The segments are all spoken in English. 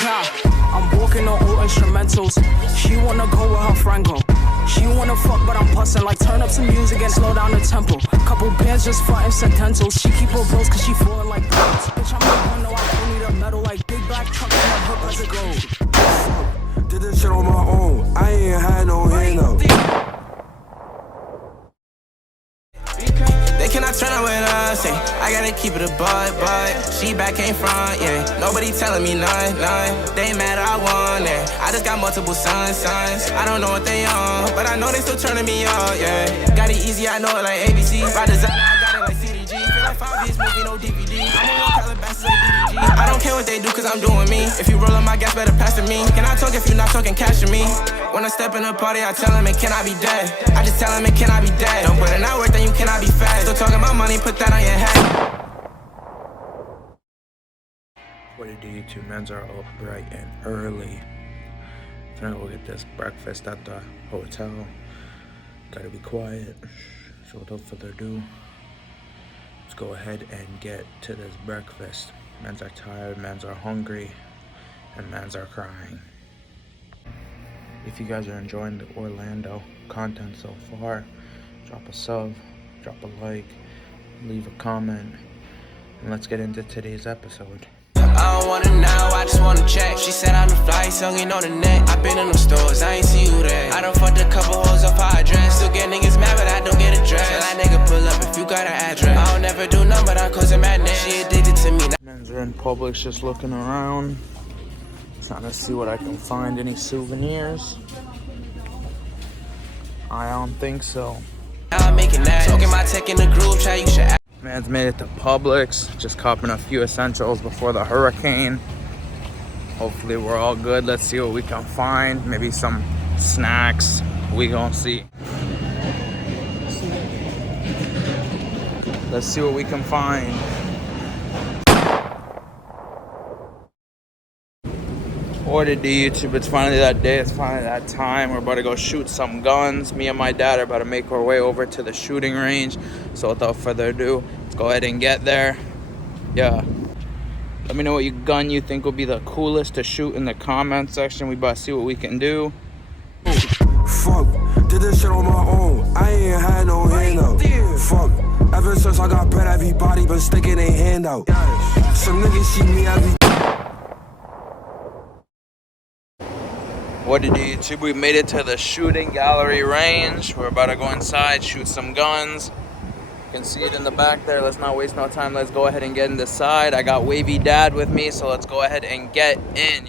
car. I'm walking on old instrumentals. She wanna go where her friend go. She wanna fuck, but I'm bustin'. Like turn up some music and slow down the tempo. Couple bands just for incidentals. She keep her bills cause she falling like birds. Bitch, I'm the one, no, I don't need a medal. Like big black truck in the hook, let's go. Did this shit on my own. I ain't had no hand up. They cannot turn up with us, yeah. I gotta keep it a bud. She back ain't front, yeah. Nobody telling me none. They mad I won, yeah. I just got multiple sons. I don't know what they on, but I know they still turning me on, yeah. Got it easy, I know it like ABC. By design, I got it like CDG. Feel like 5 years movie, no DVD. I'm on one Calabasas like DDG. I don't care what they do, cause I'm doing me. If you roll up my gas, better pass to me. Can I talk if you not talking cash to me? When I step in the party, I tell them it cannot be dead. I just tell them it cannot be dead. Don't put in that work, then you cannot be fed. Still talking about money, put that on your head. What do you do? 2 men's are up bright and early. Trying to go get this breakfast at the hotel. Gotta be quiet. So without further ado, let's go ahead and get to this breakfast. Men's are tired, men's are hungry, and men's are crying. If you guys are enjoying the Orlando content so far, drop a sub, drop a like, leave a comment, and let's get into today's episode. I don't want it now, I just wanna check. She said I'm the fly, sunging on the net. I been in them stores, I ain't see you there. I done fucked a couple hoes off how I dress. Still get niggas mad, but I don't get a dress. Tell that nigga pull up if you got an address. I don't never do nothing, but I cause a madness. She addicted to me. Men's are in Publix just looking around, trying to see what I can find. Any souvenirs? I don't think so. I'm making that. Talking my tech in the group chat, you should act. Man's made it to Publix, just copping a few essentials before the hurricane. Hopefully we're all good. Let's see what we can find. Maybe some snacks. We gonna see. Let's see what we can find. Ordered to YouTube. It's finally that day. It's finally that time. We're about to go shoot some guns. Me and my dad are about to make our way over to the shooting range. So without further ado, let's go ahead and get there. Yeah. Let me know what gun you think will be the coolest to shoot in the comment section. We about to see what we can do. Fuck, did this shit on my own. I ain't had no hand up. Fuck, ever since I got bread, everybody been sticking their hand out. Some niggas see me every. What did YouTube? We made it to the shooting gallery range. We're about to go inside, shoot some guns. You can see it in the back there. Let's not waste no time. Let's go ahead and get inside. I got Wavy Dad with me, so let's go ahead and get in.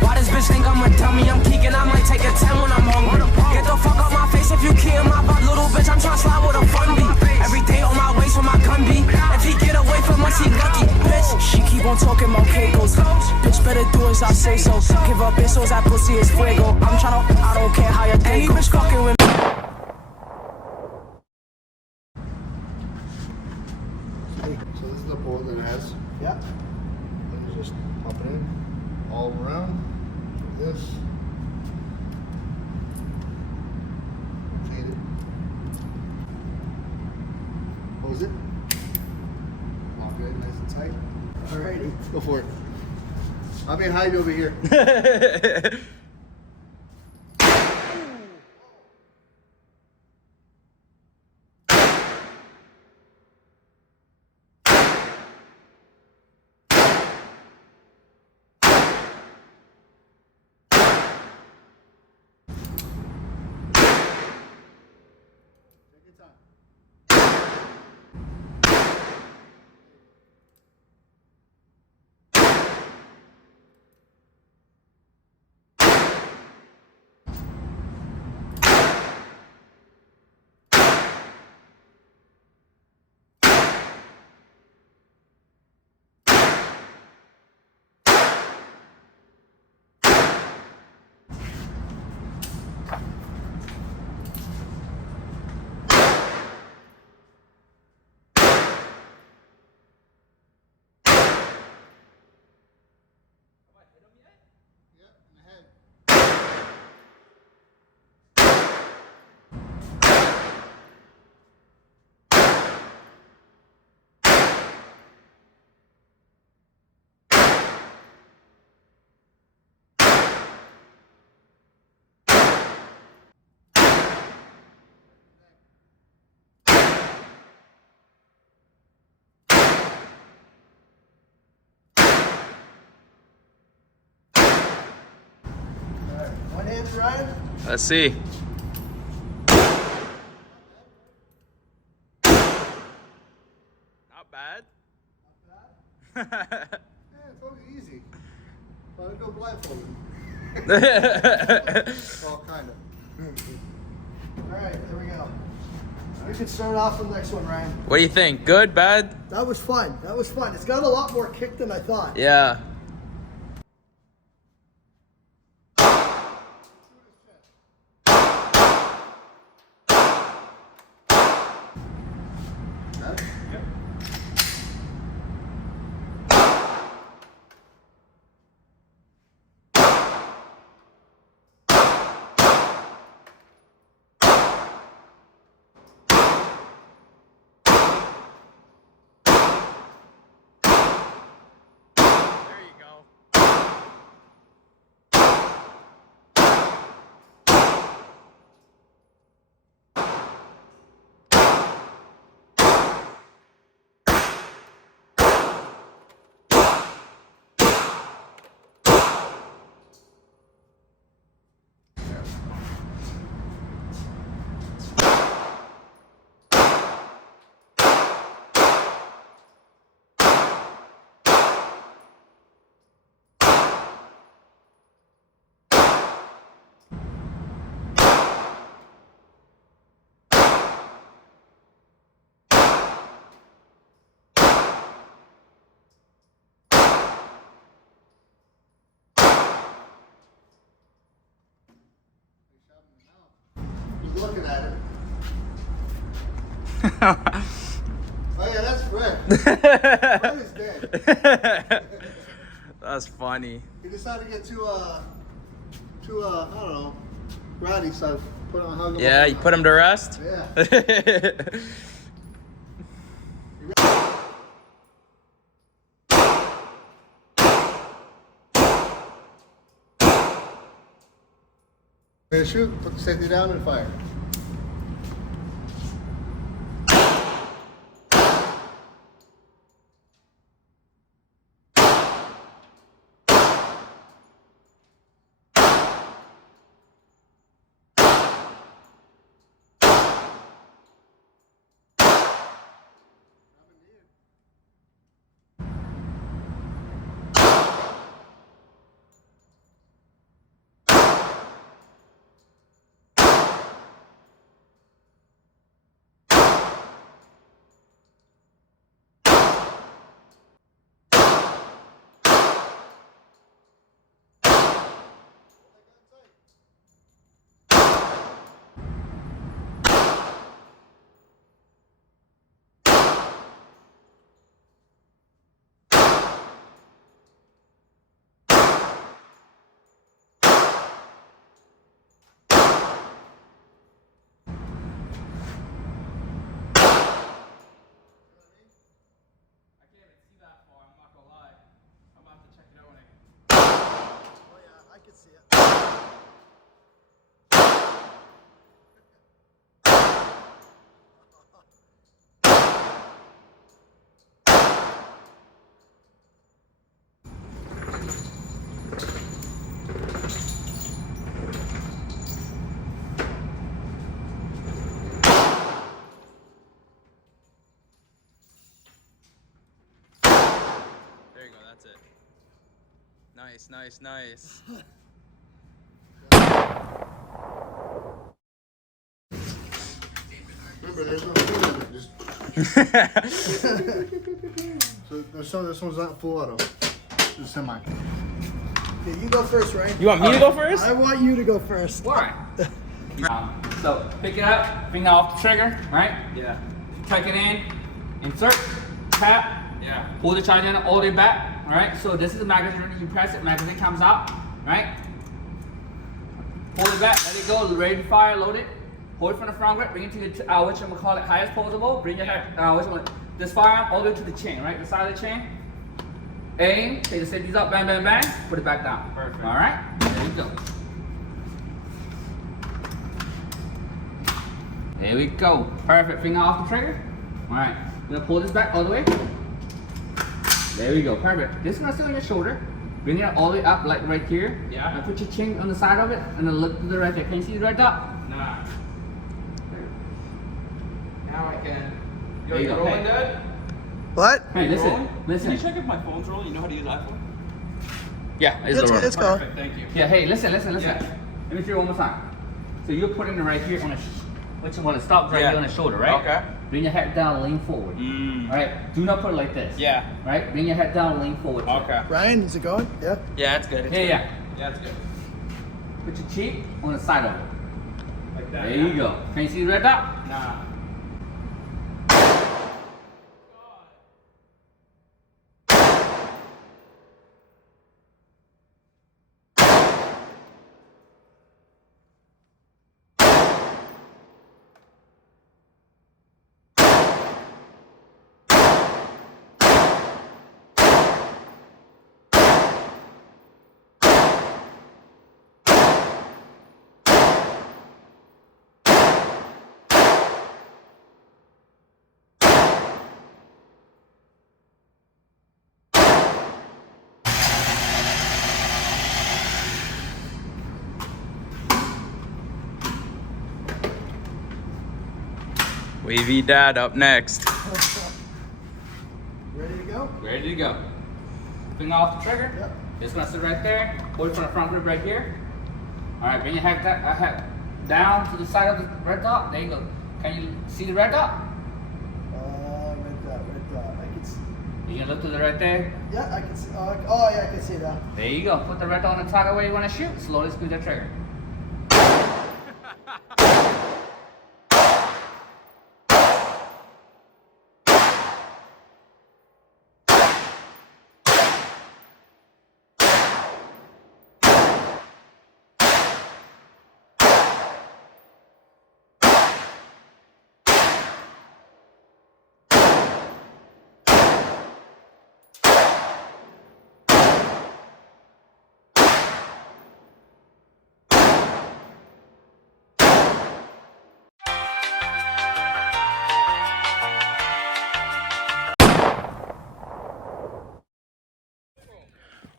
Why this bitch think I'm a dummy? I'm geeking, I might take a 10 when I'm hungry. Get the fuck out my face if you can't. My butt, little bitch, I'm trying to slide with a fun bee. Every day on my waist with my gun be. If he get away from us, he lucky, bitch. She keep on talking about Keikos. Bitch better do as I say so. Give up besos, that pussy is fuego. I'm trying to, I don't care how your day goes. Bitch fucking with me. So this is the board that it has. Yeah. And you just pop it in all around. Like this. Rotate it. Close it. Lock it nice and tight. Alrighty, let's go for it. I'll be hiding over here. one-handed, Ryan? Let's see. Not bad. Yeah, it's totally easy. But I'd go blindfolded. Well, kind of. Alright, there we go. We can start off the next one, Ryan. What do you think? Good, bad? That was fun. That was fun. It's got a lot more kick than I thought. Yeah. He's looking at it. Oh yeah, that's Fred. Fred is dead. That's funny. He decided to get too I don't know, ratty, so put on hug him. Yeah, you put him to rest? Yeah. Ready to shoot, put the safety down and fire. I can see it. There you go, that's it. Nice, nice, nice. Remember, there's no food in it. So this one's not full auto. It's semi. Okay, you go first, Ray. You want me to go first? I want you to go first. Alright. So pick it up, finger off the trigger, right? Yeah. Tuck it in, insert, tap, Yeah. pull the charger in all the way back, alright? So this is the magazine, you press it, magazine comes out, right? Pull it back, let it go, ready to fire, load it. Hold it from the front grip, bring it to the, whatchamacallit, highest possible. Bring your head, this firearm all the way to the chain, right? The side of the chain. Aim, take the safeties up, bang, bang, bang, put it back down. Perfect. Alright, there we go. There we go. Perfect. Finger off the trigger. Alright. I'm gonna pull this back all the way. There we go. Perfect. This is gonna sit on your shoulder. Bring it all the way up, like right here. Yeah. And put your chin on the side of it, and then look to the right there. Can you see the red dot? Nah. Now I can. Yo, There you you go. rolling, Hey. Dad? What? Hey, listen, Rolling? listen. Can you check if my phone's rolling? You know how to use iPhone? Yeah, it's the It's gone. Perfect, thank you. Yeah, hey, listen. Yeah. Let me see it one more time. So you're putting it right here on the, which one? It stops right Yeah. here on the shoulder, right? Okay. Bring your head down, lean forward. All right. Do not put it like this. Yeah. Right. Bring your head down, lean forward. Okay. Ryan, is it going? Yeah. Yeah, it's good. Yeah. Yeah, it's good. Put your cheek on the side of it. Like that. There you go. Can you see the red dot? Nah. Wavy Dad up next. Ready to go? Ready to go. Finger off the trigger. Yep. It's gonna sit right there. Hold it from the front grip right here. All right, bring your head down to the side of the red dot. There you go. Can you see the red dot? Red dot. I can see. You can look to the right there. Yeah, I can see. Oh, yeah, I can see that. There you go. Put the red dot on the target where you want to shoot. Slowly squeeze that trigger.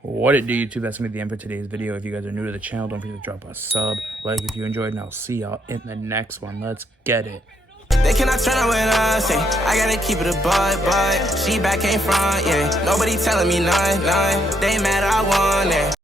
What it do, YouTube? That's gonna be the end for today's video. If you guys are new to the channel, don't forget to drop a sub, like if you enjoyed, and I'll see y'all in the next one. Let's get it. They cannot turn on when I say I gotta keep it a but she back ain't front, yeah. Nobody telling me none. They mad I won it.